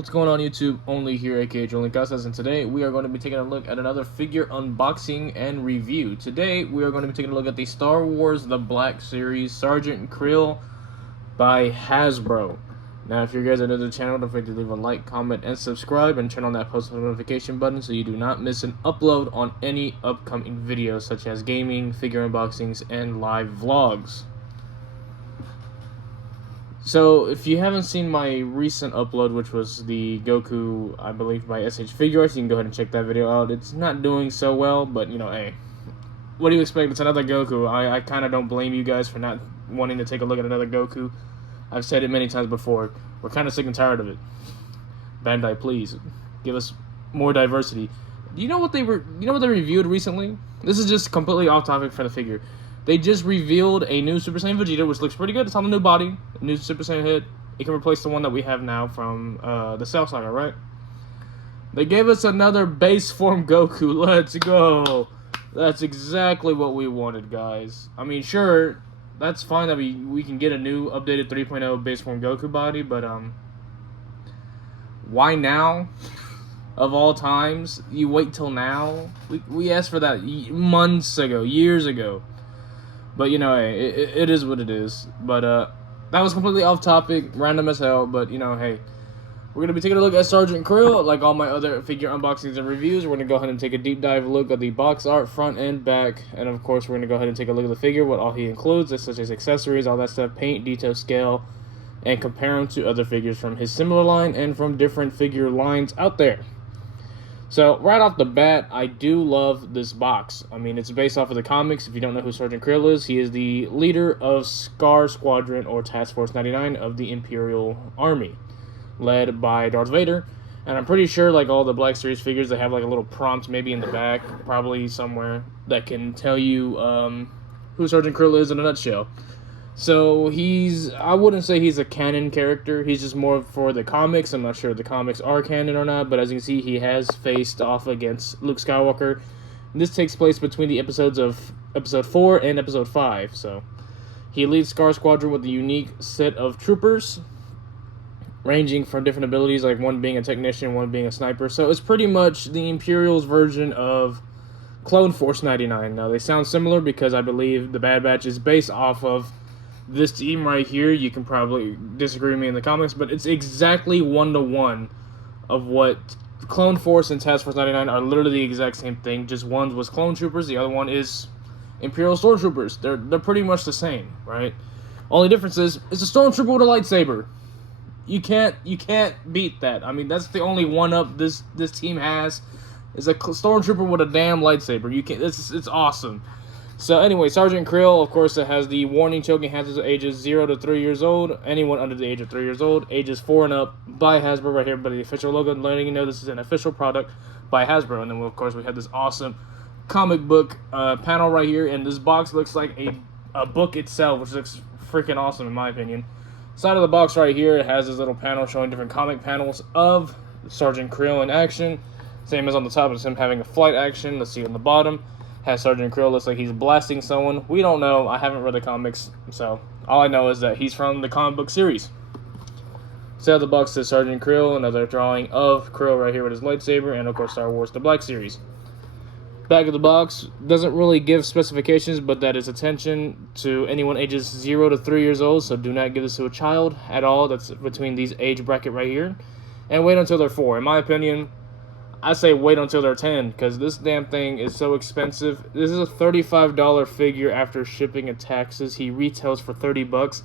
What's going on YouTube? Only here, aka Julian Casas, and today we are going to be taking a look at another figure unboxing and review. Today we are going to be taking a look at the Star Wars The Black Series Sergeant Kreel by Hasbro. Now, if you guys are new to the channel, don't forget to leave a like, comment, and subscribe, and turn on that post notification button so you do not miss an upload on any upcoming videos such as gaming, figure unboxings, and live vlogs. So, if you haven't seen my recent upload, which was the Goku, I believe, by SH Figure Arts, you can go ahead and check that video out. It's not doing so well, but, you know, hey, what do you expect? It's another Goku. I kind of don't blame you guys for not wanting to take a look at another Goku. I've said it many times before. We're kind of sick and tired of it. Bandai, please, give us more diversity. You know what they reviewed recently? This is just completely off topic for the figure. They just revealed a new Super Saiyan Vegeta, which looks pretty good. It's on the new body, a new Super Saiyan head. It can replace the one that we have now from the Cell Saga, right? They gave us another base form Goku. Let's go. That's exactly what we wanted, guys. I mean, sure, that's fine that we can get a new updated 3.0 base form Goku body, but why now? Of all times, you wait till now? We asked for that months ago, years ago. But, you know, hey, it is what it is. But, that was completely off topic, random as hell. But, you know, hey, we're going to be taking a look at Sergeant Kreel. Like all my other figure unboxings and reviews, we're going to go ahead and take a deep dive look at the box art, front and back. And, of course, we're going to go ahead and take a look at the figure, what all he includes, such as accessories, all that stuff, paint, detail, scale, and compare him to other figures from his similar line and from different figure lines out there. So, right off the bat, I do love this box. I mean, it's based off of the comics. If you don't know who Sergeant Kreel is, he is the leader of Scar Squadron, or Task Force 99, of the Imperial Army, led by Darth Vader. And I'm pretty sure, like all the Black Series figures, they have like a little prompt maybe in the back, probably somewhere, that can tell you who Sergeant Kreel is in a nutshell. So I wouldn't say he's a canon character. He's just more for the comics. I'm not sure if the comics are canon or not, but as you can see, he has faced off against Luke Skywalker. And this takes place between the episodes of Episode 4 and Episode 5. So he leads Scar Squadron with a unique set of troopers, ranging from different abilities, like one being a technician, one being a sniper. So it's pretty much the Imperial's version of Clone Force 99. Now, they sound similar because I believe the Bad Batch is based off of this team right here. You can probably disagree with me in the comments, but it's exactly 1-to-1 of what Clone Force and Task Force 99 are. Literally the exact same thing. Just one was Clone Troopers, the other one is Imperial Stormtroopers. They're pretty much the same, right? Only difference is it's a Stormtrooper with a lightsaber. You can't beat that. I mean, that's the only one-up this team has, is a Stormtrooper with a damn lightsaber. You can't. It's awesome. So anyway, Sergeant Kreel, of course, it has the warning choking hazards of ages 0 to 3 years old. Anyone under the age of 3 years old. Ages 4 and up by Hasbro right here, but the official logo letting you know this is an official product by Hasbro. And then, of course, we have this awesome comic book panel right here. And this box looks like a book itself, which looks freaking awesome in my opinion. Side of the box right here, it has this little panel showing different comic panels of Sergeant Kreel in action. Same as on the top, it's him having a flight action. Let's see on the bottom. Has Sergeant Kreel, looks like he's blasting someone. We don't know. I haven't read the comics, so all I know is that he's from the comic book series. So the box says Sergeant Kreel, another drawing of Kreel right here with his lightsaber, and of course Star Wars The Black Series. Back of the box doesn't really give specifications, but that is attention to anyone ages 0 to 3 years old, so do not give this to a child at all. That's between these age bracket right here. And wait until they're 4. In my opinion, I say wait until they're 10, because this damn thing is so expensive. This is a $35 figure after shipping and taxes. He retails for $30,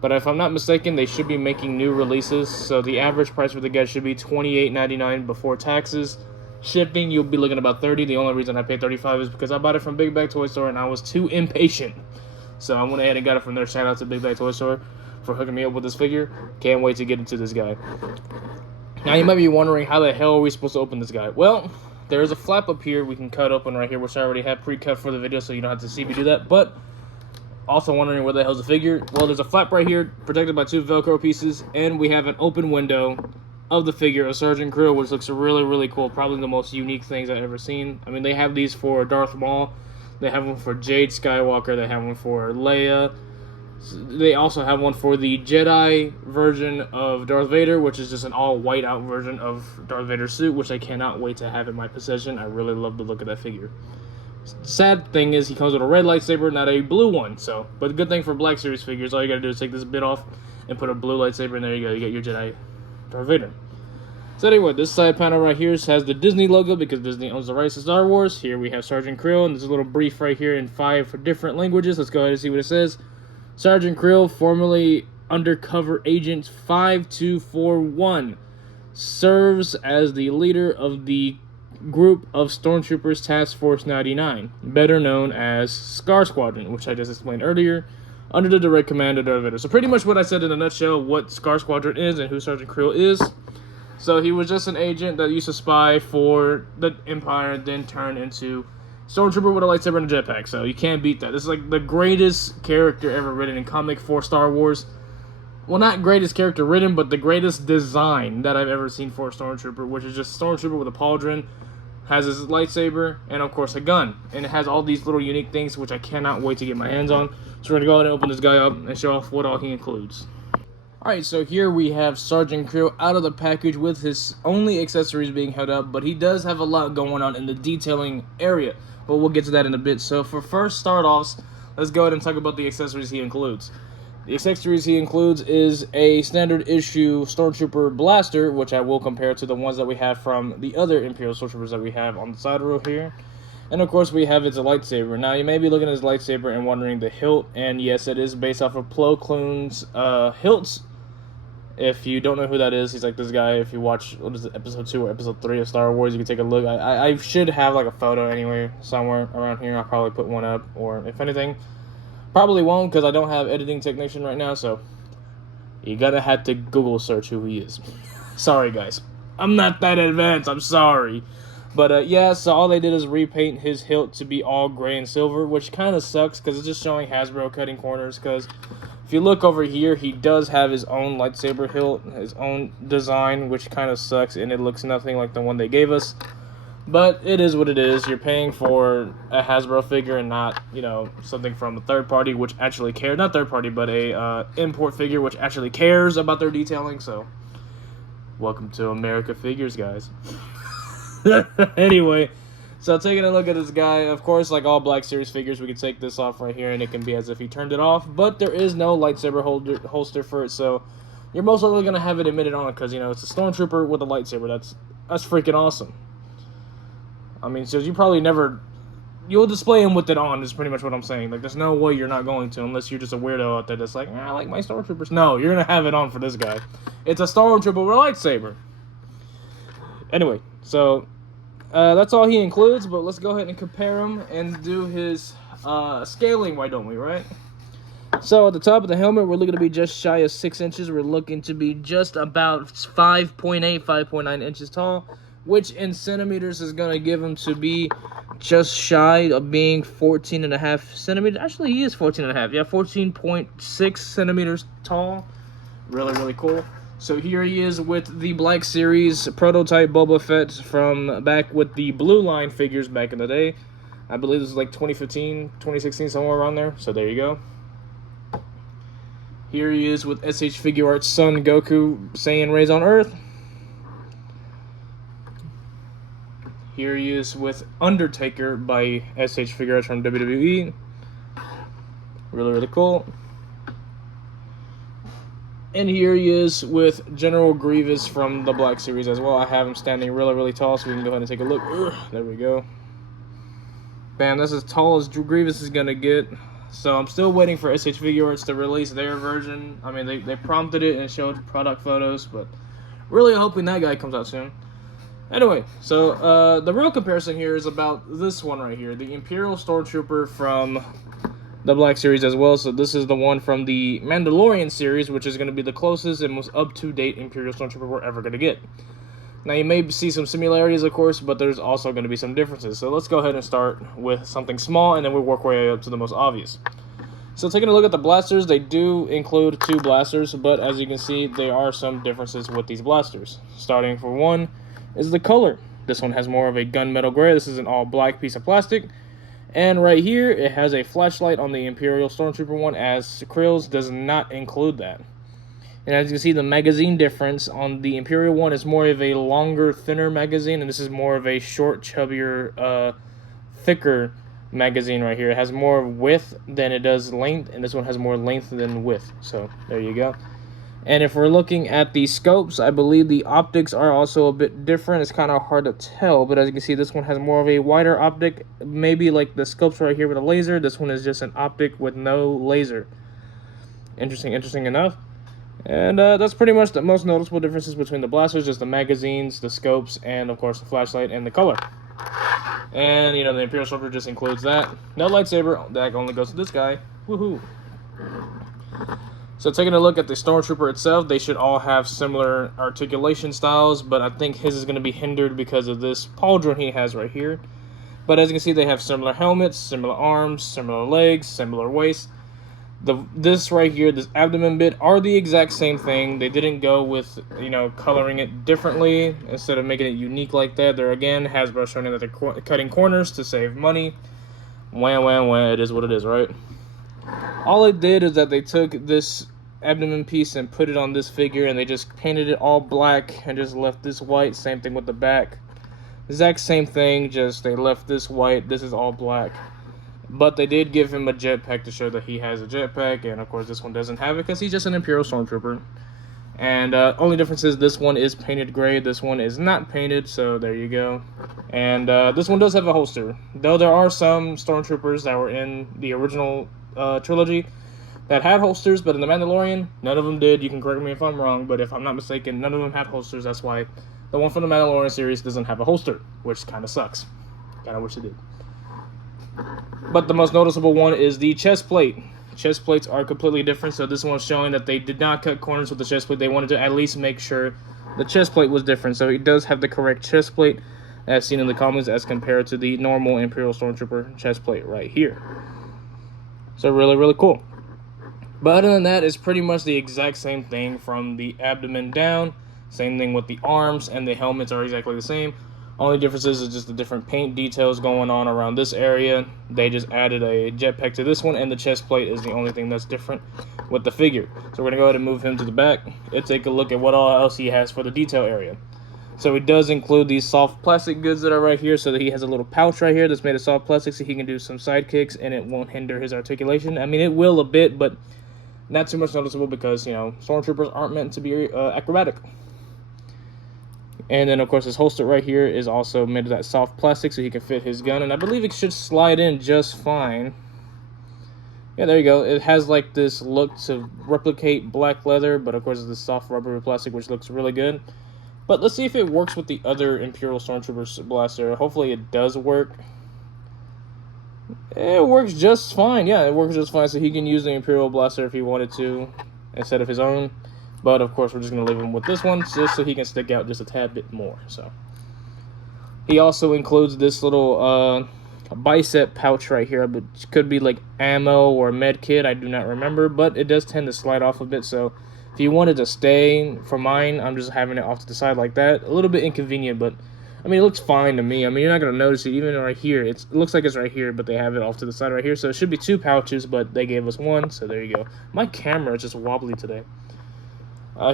but if I'm not mistaken, they should be making new releases, so the average price for the guy should be $28.99 before taxes. Shipping, you'll be looking at about $30. The only reason I paid $35 is because I bought it from Big Bag Toy Store, and I was too impatient. So I went ahead and got it from there. Shout out to Big Bag Toy Store for hooking me up with this figure. Can't wait to get into this guy. Now, you might be wondering, how the hell are we supposed to open this guy? Well, there is a flap up here we can cut open right here, which I already have pre-cut for the video, so you don't have to see me do that. But also wondering where the hell's the figure? Well, there's a flap right here, protected by 2 Velcro pieces, and we have an open window of the figure of Sergeant Kreel, which looks really, really cool. Probably the most unique things I've ever seen. I mean, they have these for Darth Maul. They have one for Jade Skywalker. They have one for Leia. They also have one for the Jedi version of Darth Vader, which is just an all white out version of Darth Vader's suit, which I cannot wait to have in my possession. I really love the look of that figure. Sad thing is he comes with a red lightsaber, not a blue one. So, but the good thing for Black Series figures, all you gotta do is take this bit off and put a blue lightsaber, and there you go. You get your Jedi Darth Vader. So anyway, this side panel right here has the Disney logo because Disney owns the rights to Star Wars. Here we have Sergeant Kreel, and there's a little brief right here in 5 different languages. Let's go ahead and see what it says. Sergeant Kreel, formerly Undercover Agent 5241, serves as the leader of the group of Stormtroopers Task Force 99, better known as Scar Squadron, which I just explained earlier, under the direct command of Darth Vader. So pretty much what I said in a nutshell, what Scar Squadron is and who Sergeant Kreel is. So he was just an agent that used to spy for the Empire, then turn into Stormtrooper with a lightsaber and a jetpack. So you can't beat that. This is like the greatest character ever written in comic for Star Wars. Well, not greatest character written, but the greatest design that I've ever seen for a Stormtrooper, which is just Stormtrooper with a pauldron, has his lightsaber, and of course a gun. And it has all these little unique things, which I cannot wait to get my hands on. So we're going to go ahead and open this guy up and show off what all he includes. Alright, so here we have Sergeant Kreel out of the package with his only accessories being held up, but he does have a lot going on in the detailing area. But we'll get to that in a bit. So for first start-offs, let's go ahead and talk about the accessories he includes. The accessories he includes is a standard issue Stormtrooper blaster, which I will compare to the ones that we have from the other Imperial Stormtroopers that we have on the side row here. And of course we have its lightsaber. Now you may be looking at his lightsaber and wondering the hilt, and yes, it is based off of Plo Koon's hilts. If you don't know who that is, he's like this guy. If you watch, what is it, episode 2 or episode 3 of Star Wars, you can take a look. I should have like a photo anywhere, somewhere around here. I'll probably put one up, or if anything, probably won't because I don't have editing technician right now, so you gotta have to Google search who he is. Sorry guys, I'm not that advanced, I'm sorry. But yeah, so all they did is repaint his hilt to be all gray and silver, which kind of sucks because it's just showing Hasbro cutting corners. Because if you look over here, he does have his own lightsaber hilt, his own design, which kind of sucks, and it looks nothing like the one they gave us. But it is what it is. You're paying for a Hasbro figure and not, you know, something from a third party, which actually cares. Not third party, but a import figure, which actually cares about their detailing. So, welcome to America Figures, guys. Anyway, so taking a look at this guy, of course, like all Black Series figures, we can take this off right here, and it can be as if he turned it off. But there is no lightsaber holster for it, so you're most likely going to have it emitted on because, you know, it's a Stormtrooper with a lightsaber. That's freaking awesome. I mean, so you probably never... You'll display him with it on, is pretty much what I'm saying. Like, there's no way you're not going to, unless you're just a weirdo out there that's like, I like my Stormtroopers. No, you're going to have it on for this guy. It's a Stormtrooper with a lightsaber. Anyway, so that's all he includes, but let's go ahead and compare him and do his scaling, why don't we, right? So at the top of the helmet, we're looking to be just shy of 6 inches. We're looking to be just about 5.8, 5.9 inches tall, which in centimeters is going to give him to be just shy of being 14.5 centimeters. Actually, he is 14.5. Yeah, 14.6 centimeters tall. Really, really cool. So here he is with the Black Series prototype Boba Fett from back with the Blue Line figures back in the day. I believe this is like 2015, 2016, somewhere around there. So there you go. Here he is with SH Figure Arts Son Goku Saiyan Raised on Earth. Here he is with Undertaker by SH Figure Arts from WWE. Really, really cool. And here he is with General Grievous from the Black Series as well. I have him standing really, really tall, so we can go ahead and take a look. Ugh, there we go. Bam, that's as tall as Grievous is going to get. So I'm still waiting for SH Figure Arts to release their version. I mean, they prompted it and showed product photos, but really hoping that guy comes out soon. Anyway, so the real comparison here is about this one right here, the Imperial Stormtrooper from the Black Series as well. So this is the one from the Mandalorian series, which is going to be the closest and most up-to-date Imperial Stormtrooper we're ever going to get. Now, you may see some similarities, of course, but there's also going to be some differences. So let's go ahead and start with something small, and then we'll work our way up to the most obvious. So taking a look at the blasters, they do include 2 blasters, but as you can see, there are some differences with these blasters. Starting for one is the color. This one has more of a gunmetal gray. This is an all-black piece of plastic. And right here, it has a flashlight on the Imperial Stormtrooper one, as Kreel's does not include that. And as you can see, the magazine difference on the Imperial one is more of a longer, thinner magazine, and this is more of a short, chubbier, thicker magazine right here. It has more width than it does length, and this one has more length than width. So there you go. And if we're looking at the scopes, I believe the optics are also a bit different. It's kind of hard to tell, but as you can see, this one has more of a wider optic, maybe like the scopes right here with a laser. This one is just an optic with no laser. Interesting enough. And that's pretty much the most noticeable differences between the blasters, just the magazines, the scopes, and of course the flashlight and the color. And you know, the Imperial Stormtrooper just includes that. No lightsaber, that only goes to this guy. Woohoo! So taking a look at the Stormtrooper itself, they should all have similar articulation styles, but I think his is going to be hindered because of this pauldron he has right here. But as you can see, they have similar helmets, similar arms, similar legs, similar waist. This right here, this abdomen bit, are the exact same thing. They didn't go with, you know, coloring it differently instead of making it unique like that. They're, again, Hasbro showing that they're cutting corners to save money. Wah, it is what it is, right? All it did is that they took this abdomen piece and put it on this figure, and they just painted it all black and just left this white. Same thing with the back. Exact same thing, just they left this white. This is all black. But they did give him a jetpack to show that he has a jetpack, and of course this one doesn't have it because he's just an Imperial Stormtrooper. And only difference is this one is painted gray, this one is not painted, so there you go. And this one does have a holster, though there are some Stormtroopers that were in the original trilogy that had holsters, but in The Mandalorian, none of them did. You can correct me if I'm wrong, but if I'm not mistaken, none of them had holsters. That's why the one from the Mandalorian series doesn't have a holster, which kind of sucks. Kind of wish it did. But the most noticeable one is the chest plate. Chest plates are completely different, so this one's showing that they did not cut corners with the chest plate. They wanted to at least make sure the chest plate was different, so it does have the correct chest plate as seen in the comics as compared to the normal Imperial Stormtrooper chest plate right here. So really cool. But other than that, it's pretty much the exact same thing from the abdomen down. Same thing with the arms, and the helmets are exactly the same. Only differences is just the different paint details going on around this area. They just added a jetpack to this one, and the chest plate is the only thing that's different with the figure. So we're going to go ahead and move him to the back and take a look at what all else he has for the detail area. So it does include these soft plastic goods that are right here, so that he has a little pouch right here that's made of soft plastic so he can do some side kicks and it won't hinder his articulation. I mean, it will a bit, but not too much noticeable because, you know, Stormtroopers aren't meant to be acrobatic. And then, of course, his holster right here is also made of that soft plastic so he can fit his gun. And I believe it should slide in just fine. Yeah, there you go. It has, like, this look to replicate black leather. But, of course, it's this soft rubber plastic, which looks really good. But let's see if it works with the other Imperial Stormtrooper blaster. Hopefully it does work. It works just fine. Yeah, it works just fine. So he can use the Imperial blaster if he wanted to instead of his own. But, of course, we're just going to leave him with this one just so he can stick out just a tad bit more. So he also includes this little bicep pouch right here. But it could be like ammo or med kit. I do not remember. But it does tend to slide off a bit. So if you wanted to stay, for mine, I'm just having it off to the side like that. A little bit inconvenient, but, I mean, it looks fine to me. I mean, you're not going to notice it even right here. It looks like it's right here, but they have it off to the side right here. So it should be 2 pouches, but they gave us 1. So there you go. My camera is just wobbly today.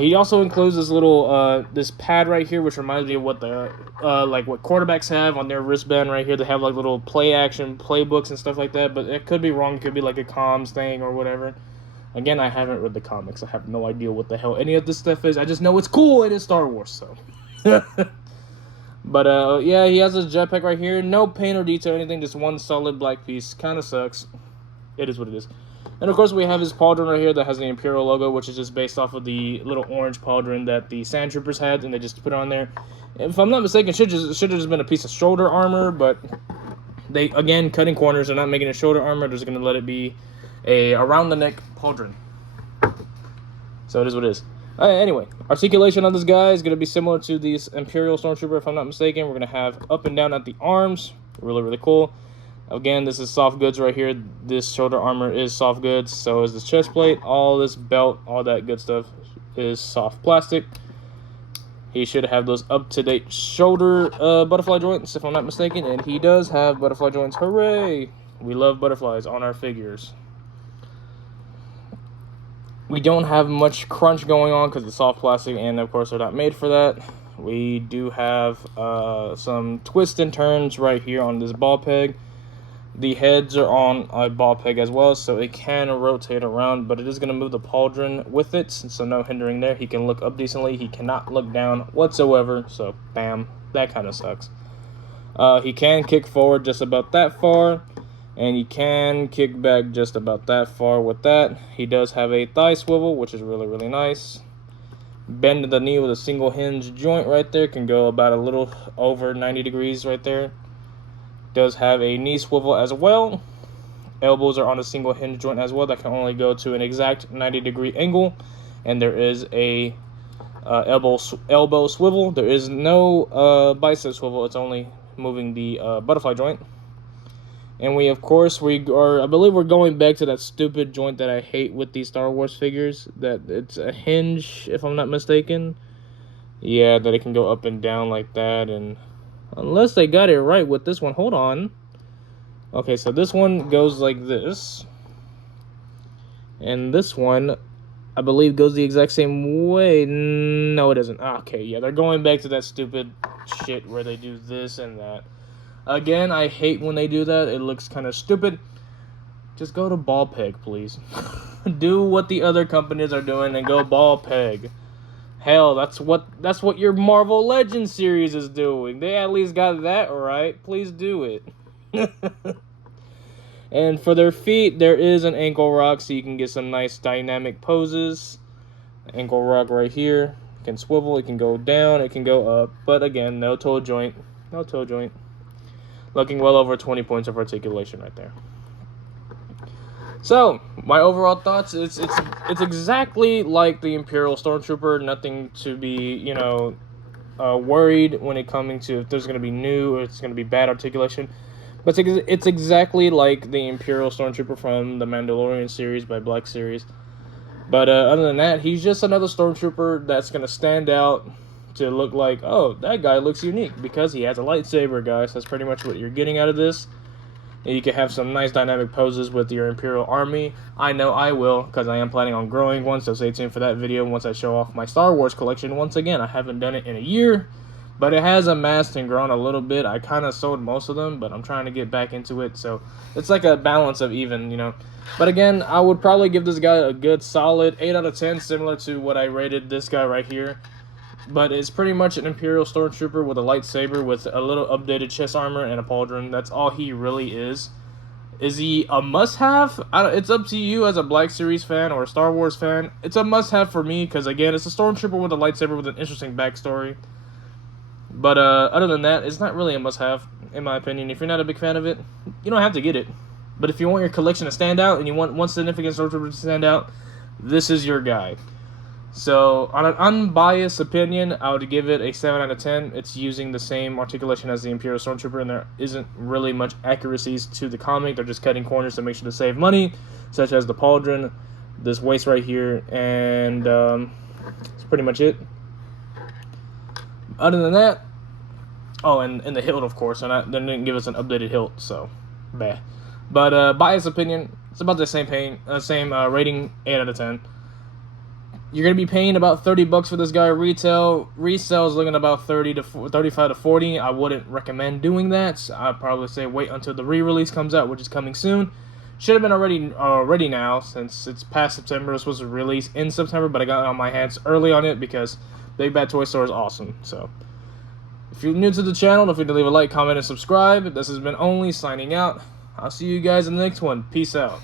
He also includes this little this pad right here, which reminds me of what the like what quarterbacks have on their wristband right here. They have like little play action playbooks and stuff like that, but it could be wrong. It could be like a comms thing or whatever. Again, I haven't read the comics. I have no idea what the hell any of this stuff is. I just know it's cool. It is Star Wars, so. But yeah, he has his jetpack right here. No paint or detail or anything. Just one solid black piece. Kind of sucks. It is what it is. And, of course, we have his pauldron right here that has the Imperial logo, which is just based off of the little orange pauldron that the Sand Troopers had, and they just put it on there. If I'm not mistaken, it should have just been a piece of shoulder armor, but they, again, cutting corners. They're not making it shoulder armor. They're just going to let it be a around-the-neck pauldron. So it is what it is. Anyway, articulation on this guy is going to be similar to the Imperial Stormtrooper, if I'm not mistaken. We're going to have up and down at the arms. Really cool. Again, this is soft goods right here. This shoulder armor is soft goods. So is this chest plate. All this belt, all that good stuff is soft plastic. He should have those up-to-date shoulder butterfly joints, if I'm not mistaken. And he does have butterfly joints. Hooray! We love butterflies on our figures. We don't have much crunch going on because it's soft plastic, and of course they're not made for that. We do have some twists and turns right here on this ball peg. The heads are on a ball peg as well, so it can rotate around, but it is going to move the pauldron with it, so no hindering there. He can look up decently. He cannot look down whatsoever, so bam, that kind of sucks. He can kick forward just about that far, and he can kick back just about that far with that. He does have a thigh swivel, which is really, really nice. Bend the knee with a single hinge joint right there. Can go about a little over 90 degrees right there. Does have a knee swivel as well. Elbows are on a single hinge joint as well. That can only go to an exact 90-degree angle. And there is a elbow swivel. There is no bicep swivel. It's only moving the butterfly joint. And I believe we're going back to that stupid joint that I hate with these Star Wars figures. That it's a hinge, if I'm not mistaken. Yeah, that it can go up and down like that. And unless they got it right with this one. Hold on. Okay, so this one goes like this. And this one, I believe, goes the exact same way. No, it doesn't. Okay, yeah, they're going back to that stupid shit where they do this and that. Again, I hate when they do that. It looks kind of stupid. Just go to ball peg, please. Do what the other companies are doing and go ball peg. Hell, that's what your Marvel Legends series is doing. They at least got that right. Please do it. And for their feet, there is an ankle rock, so you can get some nice dynamic poses. Ankle rock right here. It can swivel, it can go down, it can go up. But again, no toe joint. No toe joint. Looking well over 20 points of articulation right there. So, my overall thoughts, it's exactly like the Imperial Stormtrooper. Nothing to be, worried when it coming to if there's going to be new or it's going to be bad articulation. But it's exactly like the Imperial Stormtrooper from the Mandalorian series by Black Series. But other than that, he's just another Stormtrooper that's going to stand out to look like, oh, that guy looks unique because he has a lightsaber, guys. That's pretty much what you're getting out of this. And you can have some nice dynamic poses with your Imperial Army. I know I will, because I am planning on growing one, so stay tuned for that video once I show off my Star Wars collection. Once again, I haven't done it in a year, but it has amassed and grown a little bit. I kind of sold most of them, but I'm trying to get back into it, so it's like a balance of even, But again, I would probably give this guy a good solid 8 out of 10, similar to what I rated this guy right here. But it's pretty much an Imperial Stormtrooper with a lightsaber with a little updated chest armor and a pauldron. That's all he really is. Is he a must-have? It's up to you as a Black Series fan or a Star Wars fan. It's a must-have for me because, again, it's a Stormtrooper with a lightsaber with an interesting backstory. But other than that, it's not really a must-have, in my opinion. If you're not a big fan of it, you don't have to get it. But if you want your collection to stand out and you want one significant Stormtrooper to stand out, this is your guy. So, on an unbiased opinion, I would give it a 7 out of 10. It's using the same articulation as the Imperial Stormtrooper, and there isn't really much accuracies to the comic. They're just cutting corners to make sure to save money, such as the pauldron, this waist right here, and that's pretty much it. Other than that, oh, and the hilt, of course, and they didn't give us an updated hilt, so, bah. But, biased opinion, it's about the same rating, 8 out of 10. You're going to be paying about $30 for this guy retail. Resale is looking about 35 to 40. I wouldn't recommend doing that. I'd probably say wait until the re-release comes out, which is coming soon. Should have been already now, since it's past September. It's supposed to release in September, but I got on my hands early on it because Big Bad Toy Store is awesome. So, if you're new to the channel, don't forget to leave a like, comment, and subscribe. This has been Only signing out. I'll see you guys in the next one. Peace out.